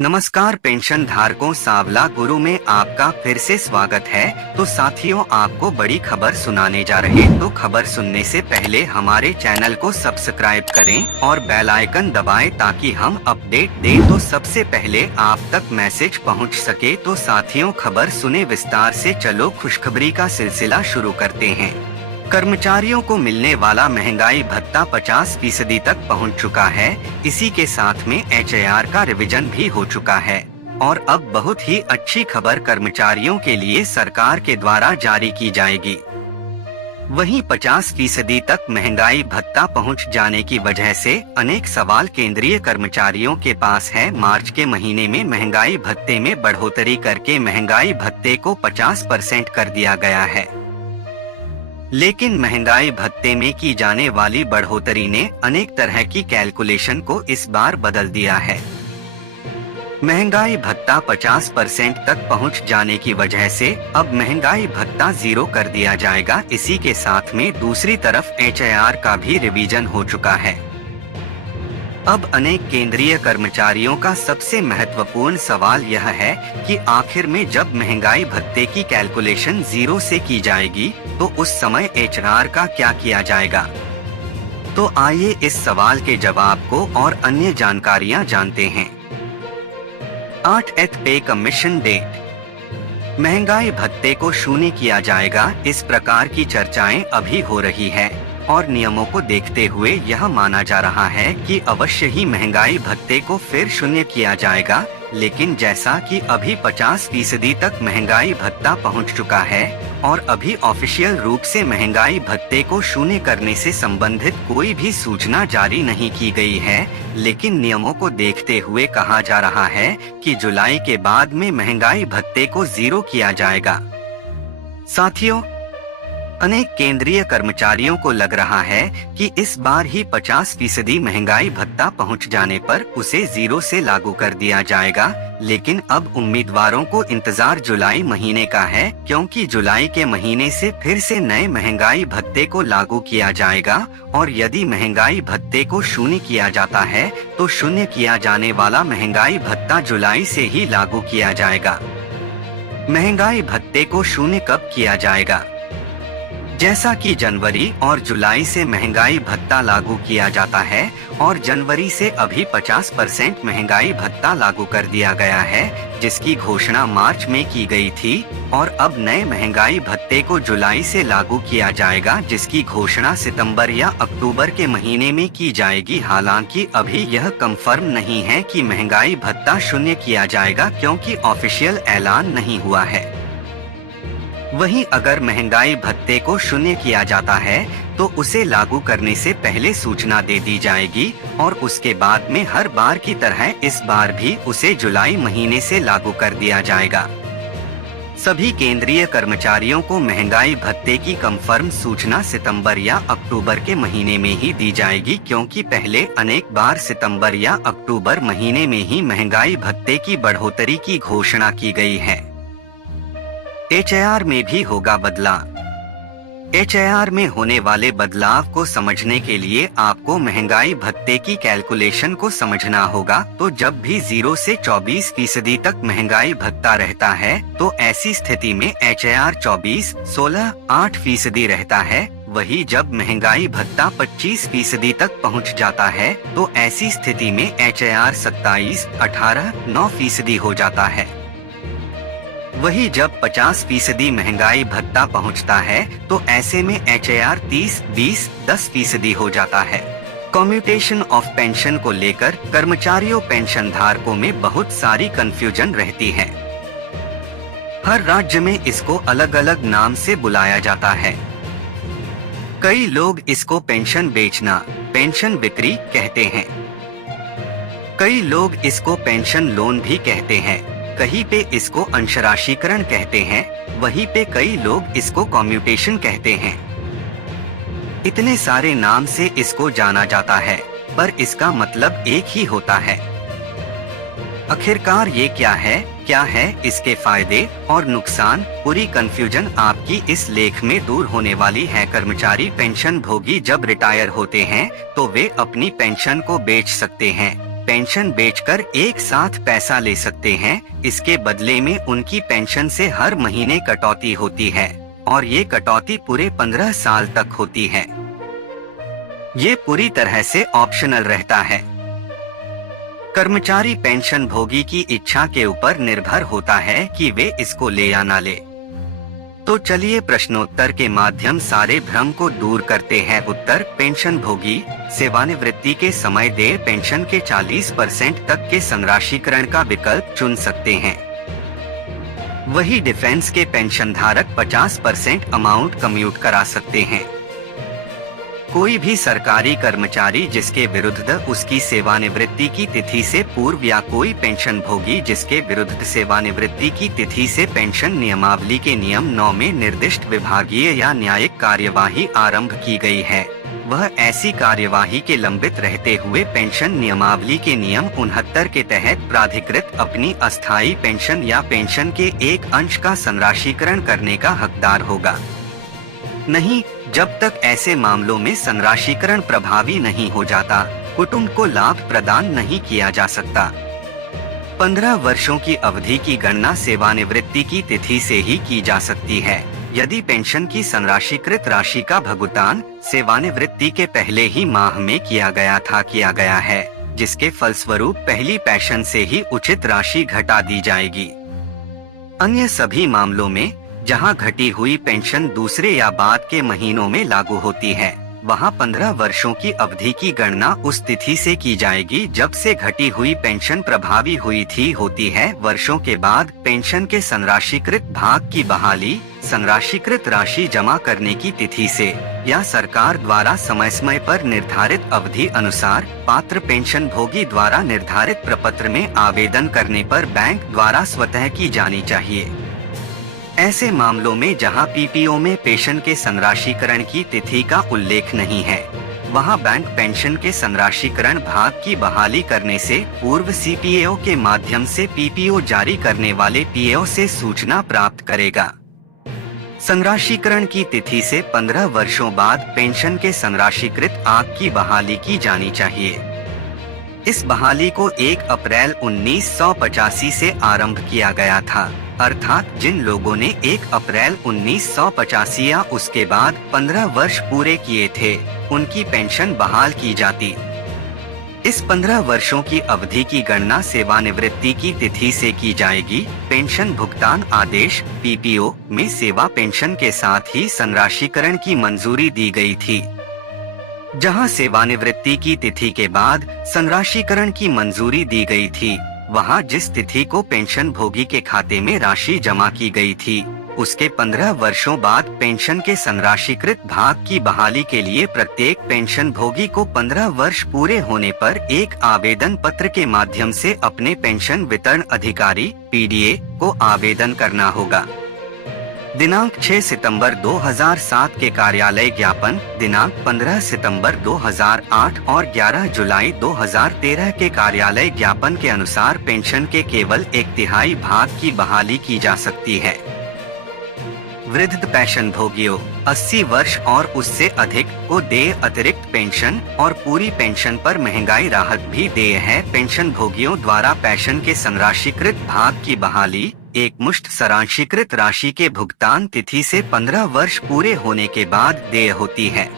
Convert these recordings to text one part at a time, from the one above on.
नमस्कार पेंशन धारकों, सांवला गुरु में आपका फिर से स्वागत है। तो साथियों, आपको बड़ी खबर सुनाने जा रहे हैं। तो खबर सुनने से पहले हमारे चैनल को सब्सक्राइब करें और बेल आइकन दबाएं ताकि हम अपडेट दें तो सबसे पहले आप तक मैसेज पहुंच सके। तो साथियों, खबर सुने विस्तार से। चलो खुशखबरी का सिलसिला शुरू करते हैं। कर्मचारियों को मिलने वाला महंगाई भत्ता 50% तक पहुंच चुका है। इसी के साथ में एचआर का रिवीजन भी हो चुका है और अब बहुत ही अच्छी खबर कर्मचारियों के लिए सरकार के द्वारा जारी की जाएगी। वहीं 50% तक महंगाई भत्ता पहुंच जाने की वजह से अनेक सवाल केंद्रीय कर्मचारियों के पास है। मार्च के महीने में महंगाई भत्ते में बढ़ोतरी करके महंगाई भत्ते को 50% कर दिया गया है, लेकिन महंगाई भत्ते में की जाने वाली बढ़ोतरी ने अनेक तरह की कैलकुलेशन को इस बार बदल दिया है। महंगाई भत्ता 50% तक पहुंच जाने की वजह से अब महंगाई भत्ता 0 कर दिया जाएगा। इसी के साथ में दूसरी तरफ एचआर का भी रिवीजन हो चुका है। अब अनेक केंद्रीय कर्मचारियों का सबसे महत्वपूर्ण सवाल यह है कि आखिर में जब महंगाई भत्ते की कैलकुलेशन 0 से की जाएगी तो उस समय एचआर का क्या किया जाएगा। तो आइए इस सवाल के जवाब को और अन्य जानकारियां जानते हैं। 8th पे कमीशन डेट। महंगाई भत्ते को शून्य किया जाएगा, इस प्रकार की चर्चाएं अभी हो रही है और नियमों को देखते हुए यह माना जा रहा है कि अवश्य ही महंगाई भत्ते को फिर शून्य किया जाएगा। लेकिन जैसा कि अभी 50% तक महंगाई भत्ता पहुंच चुका है और अभी ऑफिशियल रूप से महंगाई भत्ते को शून्य करने से संबंधित कोई भी सूचना जारी नहीं की गई है, लेकिन नियमों को देखते हुए कहा जा रहा है कि जुलाई के बाद में महंगाई भत्ते को 0 किया जाएगा। साथियों, अनेक केंद्रीय कर्मचारियों को लग रहा है कि इस बार ही 50% महंगाई भत्ता पहुंच जाने पर उसे 0 से लागू कर दिया जाएगा, लेकिन अब उम्मीदवारों को इंतजार जुलाई महीने का है, क्योंकि जुलाई के महीने से फिर से नए महंगाई भत्ते को लागू किया जाएगा और यदि महंगाई भत्ते को शून्य किया जाता है तो शून्य किया जाने वाला महंगाई भत्ता जुलाई से ही लागू किया जाएगा। महंगाई भत्ते को शून्य कब किया जाएगा? जैसा कि जनवरी और जुलाई से महंगाई भत्ता लागू किया जाता है और जनवरी से अभी 50% महंगाई भत्ता लागू कर दिया गया है, जिसकी घोषणा मार्च में की गई थी और अब नए महंगाई भत्ते को जुलाई से लागू किया जाएगा, जिसकी घोषणा सितंबर या अक्टूबर के महीने में की जाएगी। हालांकि अभी यह कंफर्म नहीं है कि महंगाई भत्ता शून्य किया जाएगा, क्योंकि ऑफिशियल ऐलान नहीं हुआ है। वहीं अगर महंगाई भत्ते को शून्य किया जाता है तो उसे लागू करने से पहले सूचना दे दी जाएगी और उसके बाद में हर बार की तरह इस बार भी उसे जुलाई महीने से लागू कर दिया जाएगा। सभी केंद्रीय कर्मचारियों को महंगाई भत्ते की कंफर्म सूचना सितंबर या अक्टूबर के महीने में ही दी जाएगी, क्योंकि पहले अनेक बार सितंबर या अक्टूबर महीने में ही महंगाई भत्ते की बढ़ोतरी की घोषणा की गई है। एचआर में भी होगा बदलाव। एचआर में होने वाले बदलाव को समझने के लिए आपको महंगाई भत्ते की कैलकुलेशन को समझना होगा। तो जब भी 0 से 24% तक महंगाई भत्ता रहता है तो ऐसी स्थिति में एचआर 24, 16, 8% रहता है। वही जब महंगाई भत्ता 25% तक पहुंच जाता है तो ऐसी स्थिति में एचआर 27, 18, 9% हो जाता है। वही जब 50% महंगाई भत्ता पहुंचता है तो ऐसे में एचआर 30, 20, 10% हो जाता है। कम्यूटेशन ऑफ पेंशन को लेकर कर्मचारियों पेंशन धारकों में बहुत सारी कंफ्यूजन रहती है। हर राज्य में इसको अलग अलग नाम से बुलाया जाता है। कई लोग इसको पेंशन बेचना, पेंशन बिक्री कहते हैं। कई लोग इसको पेंशन लोन भी कहते हैं। कहीं पे इसको अंशराशिकरण कहते हैं, वहीं पे कई लोग इसको कम्यूटेशन कहते हैं। इतने सारे नाम से इसको जाना जाता है, पर इसका मतलब एक ही होता है। आखिरकार ये क्या है इसके फायदे और नुकसान, पूरी कंफ्यूजन आपकी इस लेख में दूर होने वाली है। कर्मचारी पेंशन भोगी जब रिटायर होते हैं तो वे अपनी पेंशन को बेच सकते हैं। पेंशन बेचकर एक साथ पैसा ले सकते हैं। इसके बदले में उनकी पेंशन से हर महीने कटौती होती है और ये कटौती पूरे 15 साल तक होती है। ये पूरी तरह से ऑप्शनल रहता है। कर्मचारी पेंशन भोगी की इच्छा के ऊपर निर्भर होता है कि वे इसको ले या ना ले। तो चलिए प्रश्नोत्तर के माध्यम सारे भ्रम को दूर करते हैं। उत्तर: पेंशन भोगी सेवानिवृत्ति के समय देय पेंशन के 40% तक के संराशीकरण का विकल्प चुन सकते हैं। वही डिफेंस के पेंशन धारक 50% अमाउंट कम्यूट करा सकते हैं। कोई भी सरकारी कर्मचारी जिसके विरुद्ध उसकी सेवानिवृत्ति की तिथि से पूर्व या कोई पेंशन भोगी जिसके विरुद्ध सेवानिवृत्ति की तिथि से पेंशन नियमावली के नियम 9 में निर्दिष्ट विभागीय या न्यायिक कार्यवाही आरंभ की गई है, वह ऐसी कार्यवाही के लंबित रहते हुए पेंशन नियमावली के नियम 69 के तहत प्राधिकृत अपनी अस्थायी पेंशन या पेंशन के एक अंश का संराशीकरण करने का हकदार होगा। नहीं, जब तक ऐसे मामलों में संराशीकरण प्रभावी नहीं हो जाता, कुटुंब को लाभ प्रदान नहीं किया जा सकता। 15 वर्षों की अवधि की गणना सेवानिवृत्ति की तिथि से ही की जा सकती है। यदि पेंशन की संराशीकृत राशि का भुगतान सेवानिवृत्ति के पहले ही माह में किया गया है, जिसके फलस्वरूप पहली पेंशन से ही उचित राशि घटा दी जाएगी। अन्य सभी मामलों में जहां घटी हुई पेंशन दूसरे या बाद के महीनों में लागू होती है, वहां 15 वर्षों की अवधि की गणना उस तिथि से की जाएगी जब से घटी हुई पेंशन प्रभावी होती है। वर्षों के बाद पेंशन के संराशीकृत भाग की बहाली संराशीकृत राशि जमा करने की तिथि से या सरकार द्वारा समय पर निर्धारित अवधि अनुसार पात्र पेंशन भोगी द्वारा निर्धारित प्रपत्र में आवेदन करने पर बैंक द्वारा स्वतः की जानी चाहिए। ऐसे मामलों में जहां पीपीओ में पेंशन के संराशीकरण की तिथि का उल्लेख नहीं है, वहां बैंक पेंशन के संराशीकरण भाग की बहाली करने से पूर्व सीपीएओ के माध्यम से पीपीओ जारी करने वाले पीएओ से सूचना प्राप्त करेगा। संराशीकरण की तिथि से 15 वर्षों बाद पेंशन के संराशीकृत आंक की बहाली की जानी चाहिए। इस बहाली को 1 अप्रैल 1985 से आरंभ किया गया था, अर्थात जिन लोगों ने 1 अप्रैल 1985 या उसके बाद 15 वर्ष पूरे किए थे, उनकी पेंशन बहाल की जाती। इस 15 वर्षों की अवधि की गणना सेवानिवृत्ति की तिथि से की जाएगी। पेंशन भुगतान आदेश पीपीओ में सेवा पेंशन के साथ ही संराशीकरण की मंजूरी दी गई थी। जहां सेवानिवृत्ति की तिथि के बाद संराशीकरण की मंजूरी दी गई थी, वहां जिस तिथि को पेंशन भोगी के खाते में राशि जमा की गई थी, उसके 15 वर्षों बाद पेंशन के संराशीकृत भाग की बहाली के लिए प्रत्येक पेंशन भोगी को 15 वर्ष पूरे होने पर एक आवेदन पत्र के माध्यम से अपने पेंशन वितरण अधिकारी पीडीए को आवेदन करना होगा। दिनांक 6 सितंबर 2007 के कार्यालय ज्ञापन, दिनांक 15 सितंबर 2008 और 11 जुलाई 2013 के कार्यालय ज्ञापन के अनुसार पेंशन के केवल 1/3 भाग की बहाली की जा सकती है। वृद्ध पेंशन भोगियों 80 वर्ष और उससे अधिक को देय अतिरिक्त पेंशन और पूरी पेंशन पर महंगाई राहत भी देय है। पेंशन भोगियों द्वारा पेंशन के संराशीकृत भाग की बहाली एक मुश्त संराशीकृत राशि के भुगतान तिथि से 15 वर्ष पूरे होने के बाद देय होती है।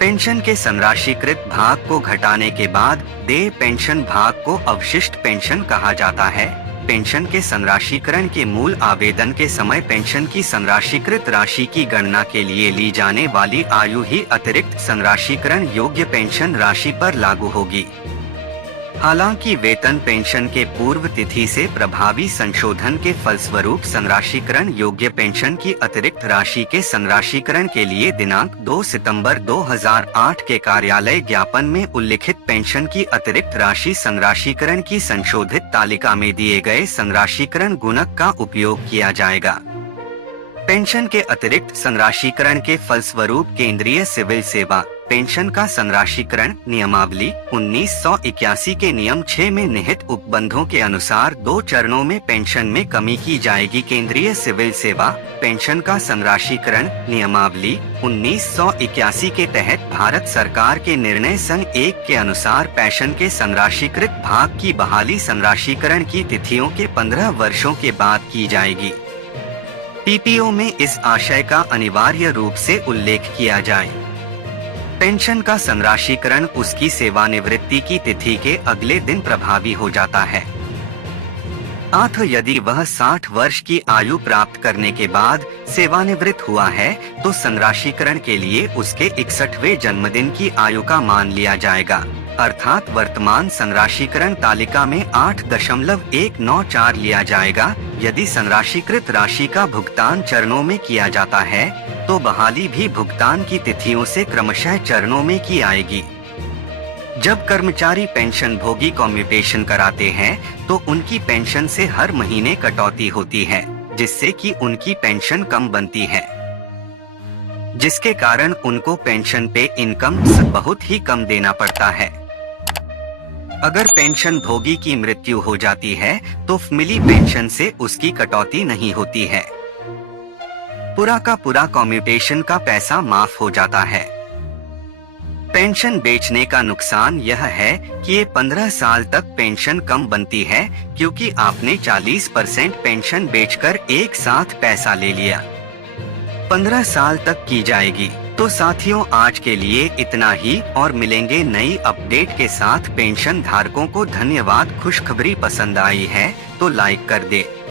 पेंशन के संराशीकृत भाग को घटाने के बाद देय पेंशन भाग को अवशिष्ट पेंशन कहा जाता है। पेंशन के संराशीकरण के मूल आवेदन के समय पेंशन की संराशीकृत राशि की गणना के लिए ली जाने वाली आयु ही अतिरिक्त संराशीकरण योग्य पेंशन राशि पर लागू होगी। हालांकि वेतन पेंशन के पूर्व तिथि से प्रभावी संशोधन के फलस्वरूप संराशीकरण योग्य पेंशन की अतिरिक्त राशि के संराशीकरण के लिए दिनांक 2 सितंबर 2008 के कार्यालय ज्ञापन में उल्लिखित पेंशन की अतिरिक्त राशि संराशीकरण की संशोधित तालिका में दिए गए संराशीकरण गुणक का उपयोग किया जाएगा। पेंशन के अतिरिक्त संराशीकरण के फलस्वरूप केंद्रीय सिविल सेवा पेंशन का संराशीकरण नियमावली 1981 के नियम 6 में निहित उपबंधों के अनुसार 2 चरणों में पेंशन में कमी की जाएगी। केंद्रीय सिविल सेवा पेंशन का संराशीकरण नियमावली 1981 के तहत भारत सरकार के निर्णय संघ 1 के अनुसार पेंशन के संराशीकृत भाग की बहाली संराशीकरण की तिथियों के 15 वर्षों के बाद की जाएगी। पीपीओ में इस आशय का अनिवार्य रूप से उल्लेख किया जाए। पेंशन का संराशीकरण उसकी सेवानिवृत्ति की तिथि के अगले दिन प्रभावी हो जाता है। यदि वह 60 वर्ष की आयु प्राप्त करने के बाद सेवानिवृत्त हुआ है तो संराशीकरण के लिए उसके 61वें जन्मदिन की आयु का मान लिया जाएगा, अर्थात वर्तमान संराशीकरण तालिका में 8.194 लिया जाएगा। यदि संराशीकृत राशि का भुगतान चरणों में किया जाता है तो बहाली भी भुगतान की तिथियों से क्रमशः चरणों में की आएगी। जब कर्मचारी पेंशन भोगी कम्यूटेशन कराते हैं तो उनकी पेंशन से हर महीने कटौती होती है, जिससे कि उनकी पेंशन कम बनती है, जिसके कारण उनको पेंशन पे इनकम बहुत ही कम देना पड़ता है। अगर पेंशन भोगी की मृत्यु हो जाती है तो मिली पेंशन से उसकी कटौती नहीं होती है, पूरा का पूरा कम्यूटेशन का पैसा माफ हो जाता है। पेंशन बेचने का नुकसान यह है कि ये 15 साल तक पेंशन कम बनती है, क्योंकि आपने 40% पेंशन बेचकर एक साथ पैसा ले लिया। 15 साल तक की जाएगी। तो साथियों, आज के लिए इतना ही और मिलेंगे नई अपडेट के साथ। पेंशन धारकों को धन्यवाद। खुशखबरी पसंद आई है तो लाइक कर दे।